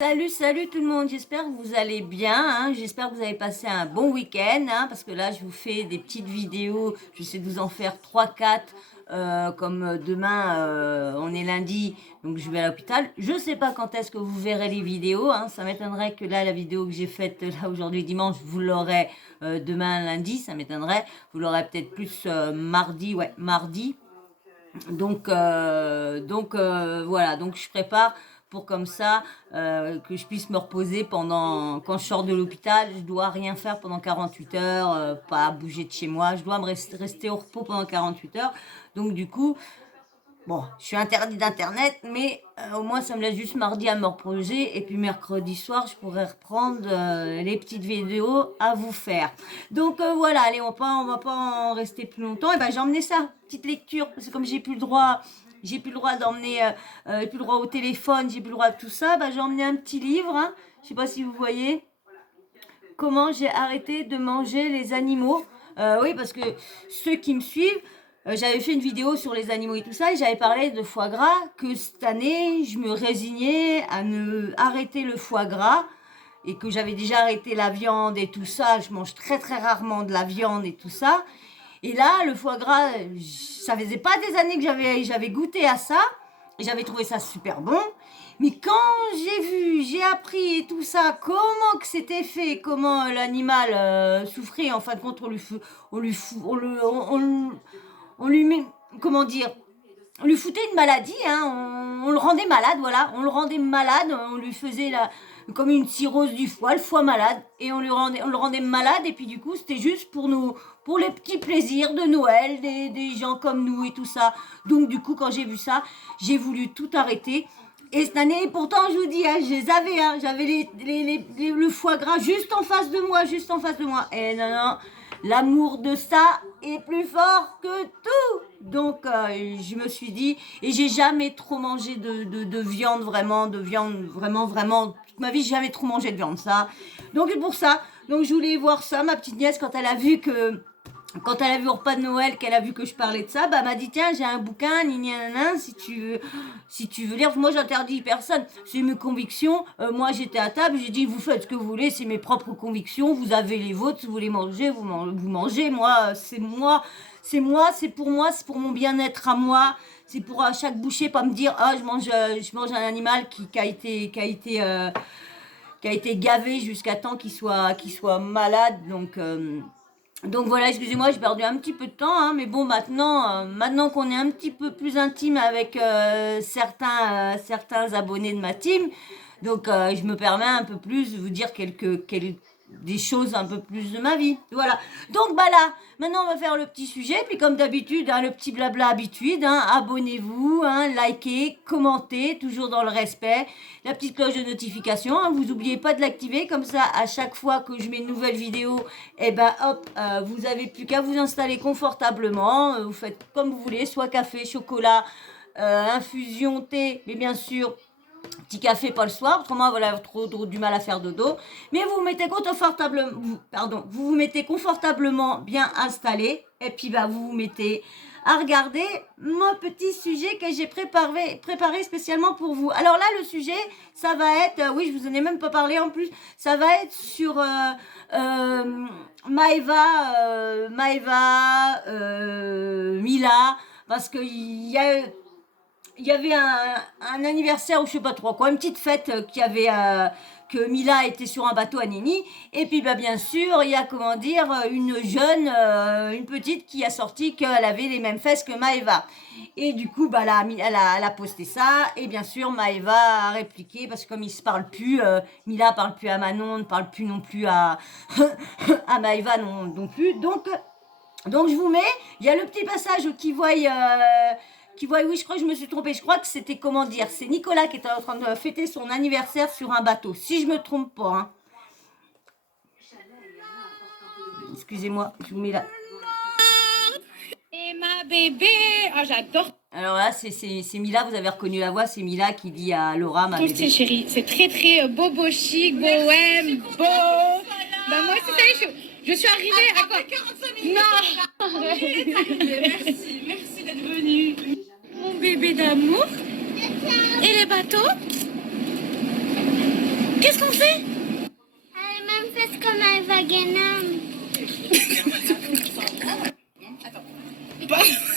Salut, salut tout le monde, j'espère que vous allez bien, hein. J'espère que vous avez passé un bon week-end, hein, parce que là je vous fais des petites vidéos, j'essaie de vous en faire trois quatre, comme demain on est lundi, donc je vais à l'hôpital. Je sais pas quand est-ce que vous verrez les vidéos, hein. Ça m'étonnerait que là la vidéo que j'ai faite là aujourd'hui dimanche, vous l'aurez demain lundi, ça m'étonnerait, vous l'aurez peut-être plus mardi, ouais, mardi. Donc voilà, donc je prépare pour comme ça que je puisse me reposer pendant quand je sors de l'hôpital. Je dois rien faire pendant 48 heures, pas bouger de chez moi. Je dois rester au repos pendant 48 heures. Donc du coup, bon, je suis interdit d'internet, mais au moins ça me laisse juste mardi à me reposer et puis mercredi soir je pourrais reprendre les petites vidéos à vous faire. Donc voilà, allez, on va pas en rester plus longtemps. Et ben j'ai emmené ça, petite lecture, parce que comme j'ai plus le droit d'emmener, j'ai plus le droit au téléphone, j'ai plus le droit de tout ça. J'ai emmené un petit livre, hein. Je sais pas si vous voyez. Comment j'ai arrêté de manger les animaux. Oui, parce que ceux qui me suivent, j'avais fait une vidéo sur les animaux et tout ça, et j'avais parlé de foie gras, que cette année, je me résignais à ne arrêter le foie gras, et que j'avais déjà arrêté la viande et tout ça. Je mange très très rarement de la viande et tout ça. Et là, le foie gras, ça faisait pas des années que j'avais goûté à ça, et j'avais trouvé ça super bon. Mais quand j'ai appris et tout ça, comment que c'était fait, comment l'animal souffrait, en fin de compte, on lui, on lui met, comment dire, on lui foutait une maladie, hein, on le rendait malade, voilà, on le rendait malade, on lui faisait comme une cirrhose du foie, le foie malade, et on le rendait malade, et puis du coup, c'était juste pour les petits plaisirs de Noël, des gens comme nous et tout ça. Donc du coup, quand j'ai vu ça, j'ai voulu tout arrêter. Et cette année, pourtant, je vous dis, hein, je les avais, hein, j'avais le foie gras juste en face de moi, juste en face de moi. Et non, non, l'amour de ça est plus fort que tout. Donc, je me suis dit, et j'ai jamais trop mangé de viande, vraiment, de viande, vraiment, vraiment, toute ma vie, j'ai jamais trop mangé de viande, ça. Donc, pour ça, donc je voulais voir ça, ma petite nièce, quand elle a vu au repas de Noël, qu'elle a vu que je parlais de ça, elle m'a dit tiens, j'ai un bouquin, si tu veux lire. Moi, j'interdis personne. C'est mes convictions. Moi, j'étais à table, j'ai dit vous faites ce que vous voulez, c'est mes propres convictions. Vous avez les vôtres, si vous voulez manger, vous mangez. Moi, c'est pour moi, c'est pour mon bien-être à moi. C'est pour à chaque bouchée pas me dire ah je mange un animal qui a été gavé jusqu'à temps qu'il soit malade. Donc voilà, excusez-moi, j'ai perdu un petit peu de temps, hein, mais bon, maintenant qu'on est un petit peu plus intime avec certains abonnés de ma team, donc je me permets un peu plus de vous dire des choses un peu plus de ma vie. Voilà. Donc là, maintenant on va faire le petit sujet, puis comme d'habitude, hein, le petit blabla habitude, hein, abonnez-vous, hein, likez, commentez, toujours dans le respect, la petite cloche de notification, hein, vous n'oubliez pas de l'activer, comme ça à chaque fois que je mets une nouvelle vidéo, et hop, vous avez plus qu'à vous installer confortablement, vous faites comme vous voulez, soit café, chocolat, infusion, thé, mais bien sûr petit café pas le soir, autrement vous avez trop du mal à faire dodo. Mais vous vous mettez confortablement bien installé, et puis vous vous mettez à regarder mon petit sujet que j'ai préparé spécialement pour vous. Alors là, le sujet, ça va être, oui, je vous en ai même pas parlé en plus, ça va être sur Mila, parce que il y avait un anniversaire ou je sais pas trop quoi, une petite fête que Mila était sur un bateau à Nini, et puis bien sûr il y a comment dire une petite qui a sorti qu'elle avait les mêmes fesses que Maëva, et du coup elle a posté ça, et bien sûr Maëva a répliqué, parce que comme ils se parlent plus, Mila parle plus à Manon, ne parle plus non plus à à Maëva non plus, donc je vous mets, il y a le petit passage oui, je crois que je me suis trompée. Je crois que c'était, comment dire, c'est Nicolas qui était en train de fêter son anniversaire sur un bateau. Si je me trompe pas, hein. Excusez-moi, je vous mets là. Et ma bébé, oh j'adore. Alors là, c'est Mila, vous avez reconnu la voix, c'est Mila qui dit à Laura, ma bébé. Merci chérie, c'est très très bobo chic, bohème, beau. Moi aussi, je suis arrivée à quoi 45 minutes. Non. Merci d'être venue. Mon bébé d'amour. Et les bateaux. Qu'est-ce qu'on fait? Elle même fait comme Eva Guénam.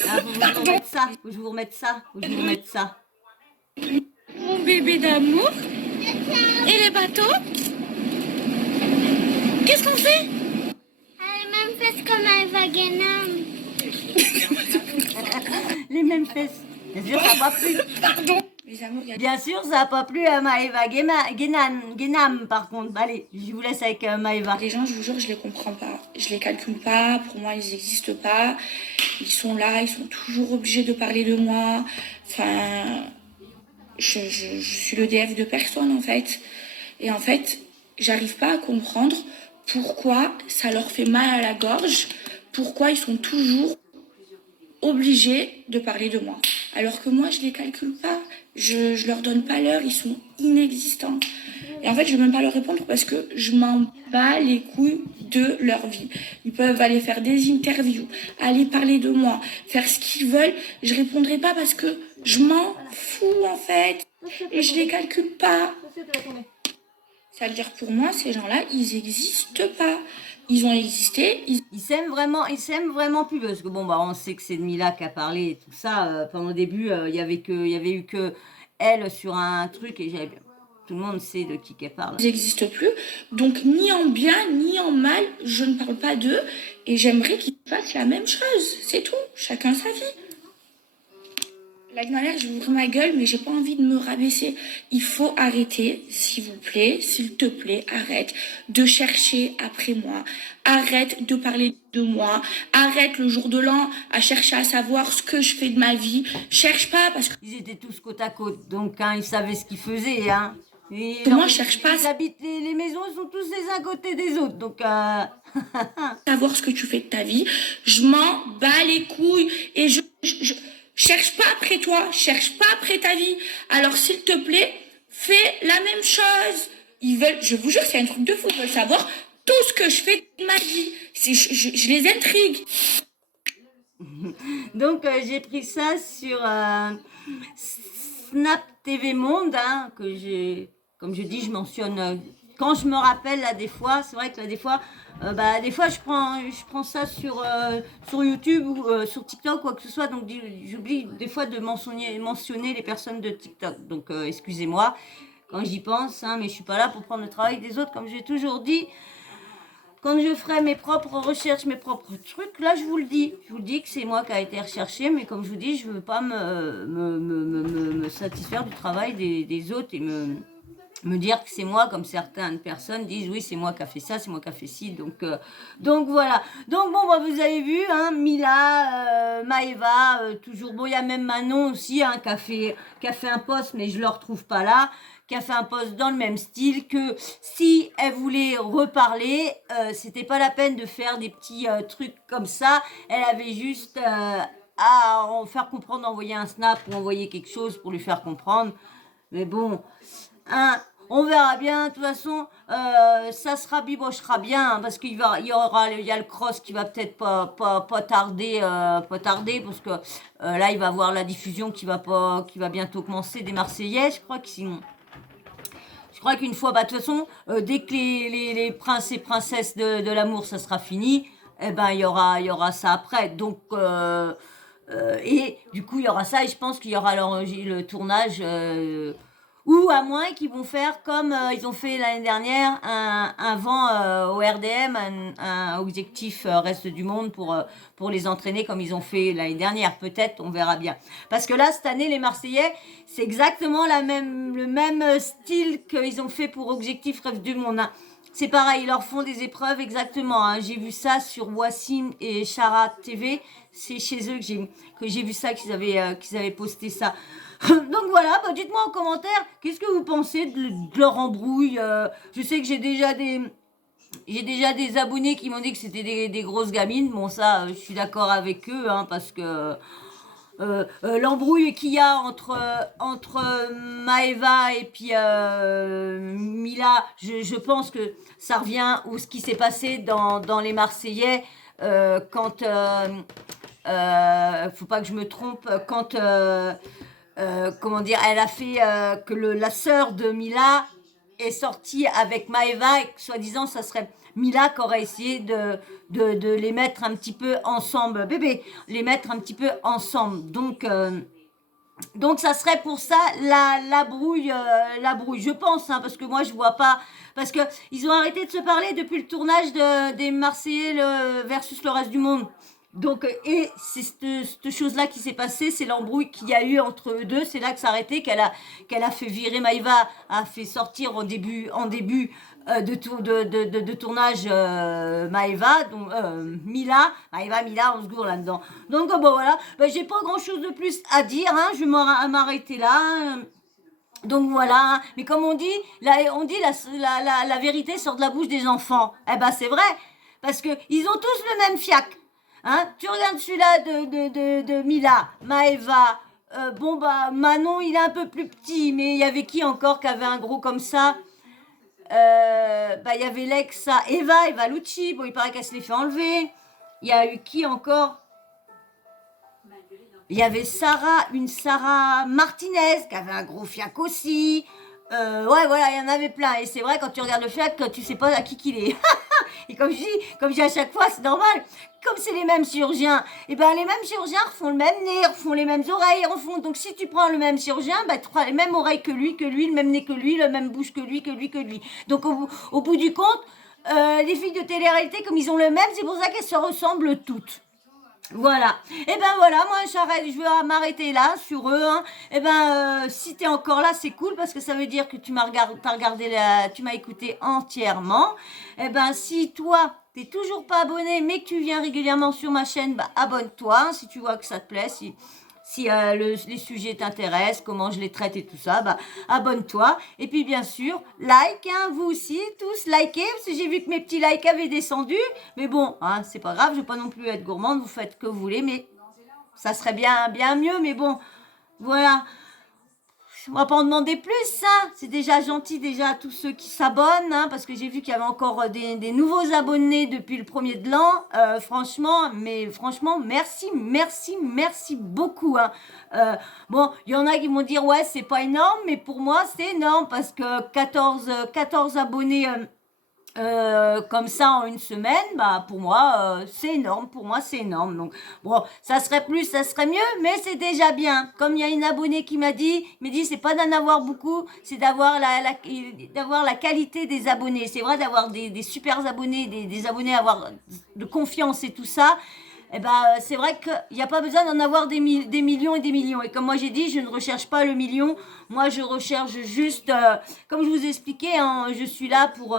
Ah, faut que je vous remette ça. Faut que je vous remette ça. Faut que je vous remette ça. Mon bébé d'amour. Et les bateaux? Qu'est-ce qu'on fait? Elle même fait comme Eva Guénam. Les mêmes fesses. Bien sûr, ça n'a pas plu. Pardon. Les amours, il y a Bien sûr, ça n'a pas plu à Maëva Guénam, par contre. Allez, je vous laisse avec Maëva. des gens, je vous jure, je les comprends pas. Je les calcule pas. Pour moi, ils n'existent pas. Ils sont là, ils sont toujours obligés de parler de moi. Enfin, je suis le DF de personne, en fait. Et en fait, j'arrive pas à comprendre pourquoi ça leur fait mal à la gorge, pourquoi ils sont toujours obligés de parler de moi. Alors que moi, je les calcule pas, je leur donne pas l'heure, ils sont inexistants. Et en fait, je vais même pas leur répondre parce que je m'en bats les couilles de leur vie. Ils peuvent aller faire des interviews, aller parler de moi, faire ce qu'ils veulent. Je répondrai pas parce que je m'en fous, en fait. Et je les calcule pas. Ça veut dire pour moi, ces gens-là, ils n'existent pas. Ils ont existé. Ils s'aiment vraiment plus parce que bon bah on sait que c'est Mila qui a parlé et tout ça. Pendant le début, il y avait eu que elle sur un truc et tout le monde sait de qui qu'elle parle. Ils n'existent plus. Donc ni en bien ni en mal, je ne parle pas d'eux. Et j'aimerais qu'ils fassent la même chose. C'est tout. Chacun sa vie. La dernière, je vais ouvrir ma gueule, mais j'ai pas envie de me rabaisser. Il faut arrêter, s'il vous plaît, s'il te plaît, arrête de chercher après moi. Arrête de parler de moi. Arrête le jour de l'an à chercher à savoir ce que je fais de ma vie. Cherche pas parce que Ils étaient tous côte à côte, donc ils savaient ce qu'ils faisaient. Hein. Et moi, je cherche pas à les maisons sont tous les uns à côté des autres, donc savoir ce que tu fais de ta vie. Je m'en bats les couilles et je cherche pas après toi, cherche pas après ta vie. Alors s'il te plaît, fais la même chose. Ils veulent, je vous jure, c'est un truc de fou. Ils veulent savoir tout ce que je fais de ma vie. Je les intrigue. Donc j'ai pris ça sur Snap TV Monde, hein, que j'ai, comme je dis, je mentionne quand je me rappelle là des fois. C'est vrai que là des fois je prends ça sur YouTube ou sur TikTok quoi que ce soit. Donc j'oublie des fois de mentionner les personnes de TikTok. Donc excusez-moi quand j'y pense, hein, mais je suis pas là pour prendre le travail des autres, comme j'ai toujours dit. Quand je ferai mes propres recherches, mes propres trucs, là je vous le dis. Je vous le dis que c'est moi qui a été recherché, mais comme je vous dis, je veux pas me satisfaire du travail des autres et me dire que c'est moi, comme certaines personnes disent oui c'est moi qui a fait ça, c'est moi qui a fait ci, donc voilà. Donc bon bah, vous avez vu, hein, Mila, Maëva, toujours bon, il y a même Manon aussi, hein, qui a fait un post, mais je le retrouve pas là, qui a fait un post dans le même style, que si elle voulait reparler, c'était pas la peine de faire des petits trucs comme ça, elle avait juste à en faire comprendre, envoyer un snap ou envoyer quelque chose pour lui faire comprendre, mais bon, hein, on verra bien. De toute façon, ça se rabibochera bien, hein, parce qu'il y a le cross qui va peut-être pas tarder, parce que là, il va y avoir la diffusion qui va bientôt commencer des Marseillais. Je crois qu'une fois, bah, de toute façon, dès que les princes et princesses de l'amour, ça sera fini, eh ben, il y aura ça après. Donc, et du coup, il y aura ça, et je pense qu'il y aura le tournage. Ou à moins qu'ils vont faire comme ils ont fait l'année dernière, un vent au RDM, un objectif reste du monde pour les entraîner comme ils ont fait l'année dernière. Peut-être, on verra bien. Parce que là, cette année, les Marseillais, c'est exactement le même style qu'ils ont fait pour objectif reste du monde. Hein. C'est pareil, ils leur font des épreuves exactement. Hein. J'ai vu ça sur Wassim et Chara TV. C'est chez eux que j'ai vu ça, qu'ils avaient posté ça. Donc voilà, bah dites-moi en commentaire, qu'est-ce que vous pensez de leur embrouille. Je sais que j'ai déjà des abonnés qui m'ont dit que c'était des grosses gamines. Bon ça, je suis d'accord avec eux, hein, parce que l'embrouille qu'il y a entre Maëva et puis Mila, je pense que ça revient à ce qui s'est passé dans les Marseillais quand faut pas que je me trompe, quand comment dire, elle a fait que la sœur de Mila est sorti avec Maëva et que soi-disant ça serait Mila qui aurait essayé de les mettre un petit peu ensemble, bébé, les mettre un petit peu ensemble. Donc ça serait pour ça la brouille, je pense, hein, parce que moi je vois pas, parce que ils ont arrêté de se parler depuis le tournage des Marseillais versus le reste du monde. Donc et c'est cette chose-là qui s'est passée, c'est l'embrouille qu'il y a eu entre eux deux, c'est là que ça a arrêté, qu'elle a fait virer Maïva, a fait sortir en début de tournage Maëva, donc Maëva, Mila, on se gourre là-dedans. Donc bon voilà, j'ai pas grand-chose de plus à dire, hein, je vais m'arrêter là. Donc voilà, mais comme on dit, la vérité sort de la bouche des enfants. Eh ben c'est vrai, parce que ils ont tous le même fiac. Hein, tu regardes celui-là de Mila, Maëva. Bon bah Manon, il est un peu plus petit, mais il y avait qui encore qui avait un gros comme ça? Il y avait Eva Lucci, bon il paraît qu'elle se l'est fait enlever. Il y a eu qui encore? Il y avait une Sarah Martinez qui avait un gros fiac aussi. Ouais voilà, il y en avait plein. Et c'est vrai, quand tu regardes le fiac, tu sais pas à qui qu'il est. Et comme je dis à chaque fois, c'est normal. Comme c'est les mêmes chirurgiens, et ben les mêmes chirurgiens refont le même nez, refont les mêmes oreilles, refont. Donc si tu prends le même chirurgien, tu feras les mêmes oreilles que lui, le même nez que lui, la même bouche que lui. Donc au bout du compte, les filles de télé-réalité, comme ils ont le même, c'est pour ça qu'elles se ressemblent toutes. Voilà. Et ben voilà, moi je vais m'arrêter là sur eux. Hein. Et ben si t'es encore là, c'est cool parce que ça veut dire que tu m'as écouté entièrement. Et ben si toi t'es toujours pas abonné mais que tu viens régulièrement sur ma chaîne, abonne-toi hein, si tu vois que ça te plaît, si les sujets t'intéressent, comment je les traite et tout ça, abonne-toi. Et puis bien sûr, like, hein, vous aussi, tous likez, parce que j'ai vu que mes petits likes avaient descendu. Mais bon, hein, c'est pas grave, je vais pas non plus être gourmande, vous faites ce que vous voulez, mais ça serait bien mieux. Mais bon, voilà. On va pas en demander plus, ça. C'est déjà gentil, déjà, tous ceux qui s'abonnent, hein, parce que j'ai vu qu'il y avait encore des nouveaux abonnés depuis le premier de l'an. Franchement, merci beaucoup. Hein. Bon, il y en a qui vont dire, ouais, c'est pas énorme, mais pour moi, c'est énorme, parce que 14 abonnés... comme ça en une semaine, pour moi c'est énorme, donc bon, ça serait plus, ça serait mieux, mais c'est déjà bien. Comme il y a une abonnée qui m'a dit c'est pas d'en avoir beaucoup, c'est d'avoir la qualité des abonnés. C'est vrai d'avoir des super abonnés, des abonnés, avoir de confiance et tout ça. C'est vrai qu'il n'y a pas besoin d'en avoir des millions et des millions. Et comme moi j'ai dit, je ne recherche pas le million. Moi je recherche juste, comme je vous expliquais, hein, je suis là pour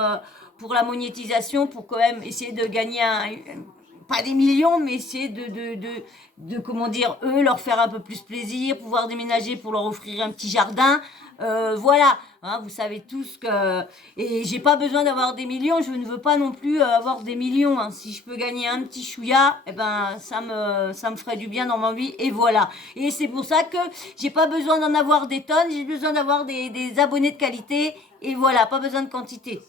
la monétisation, pour quand même essayer de gagner pas des millions, mais essayer de comment dire, eux, leur faire un peu plus plaisir, pouvoir déménager pour leur offrir un petit jardin. Voilà, hein, vous savez tous que... Et j'ai pas besoin d'avoir des millions, je ne veux pas non plus avoir des millions. Hein. Si je peux gagner un petit chouïa, ça me ferait du bien dans ma vie, et voilà. Et c'est pour ça que j'ai pas besoin d'en avoir des tonnes, j'ai besoin d'avoir des abonnés de qualité, et voilà, pas besoin de quantité.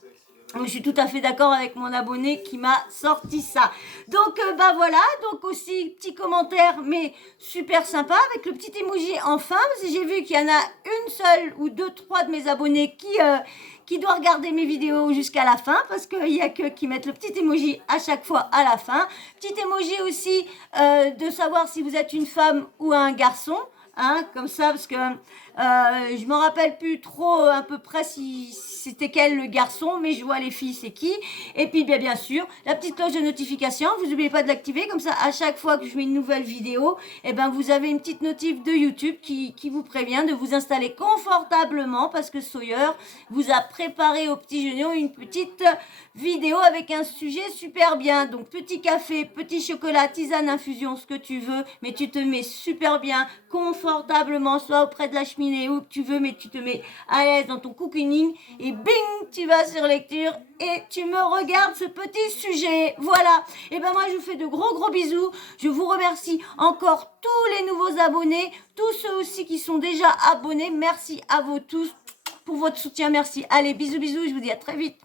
Donc, je suis tout à fait d'accord avec mon abonné qui m'a sorti ça. Donc, voilà. Donc, aussi, petit commentaire, mais super sympa, avec le petit emoji enfin. Parce que j'ai vu qu'il y en a une seule ou deux, trois de mes abonnés qui doit regarder mes vidéos jusqu'à la fin. Parce qu'il y a que qui mettent le petit emoji à chaque fois à la fin. Petit emoji aussi de savoir si vous êtes une femme ou un garçon. Hein, comme ça, parce que je me rappelle plus trop à peu près si c'était quel le garçon, mais je vois les filles c'est qui. Et puis bien sûr la petite cloche de notification, vous n'oubliez pas de l'activer, comme ça à chaque fois que je mets une nouvelle vidéo, vous avez une petite notif de YouTube qui vous prévient de vous installer confortablement, parce que Sawyer vous a préparé au petit déjeuner une petite vidéo avec un sujet super bien. Donc petit café, petit chocolat, tisane, infusion, ce que tu veux, mais tu te mets super bien, confortablement, soit auprès de la cheminée où tu veux, mais tu te mets à l'aise dans ton cocooning, et bing, tu vas sur lecture et tu me regardes ce petit sujet. Voilà. Et moi je vous fais de gros bisous. Je vous remercie encore tous les nouveaux abonnés, tous ceux aussi qui sont déjà abonnés. Merci à vous tous pour votre soutien. Merci. Allez, bisous, je vous dis à très vite.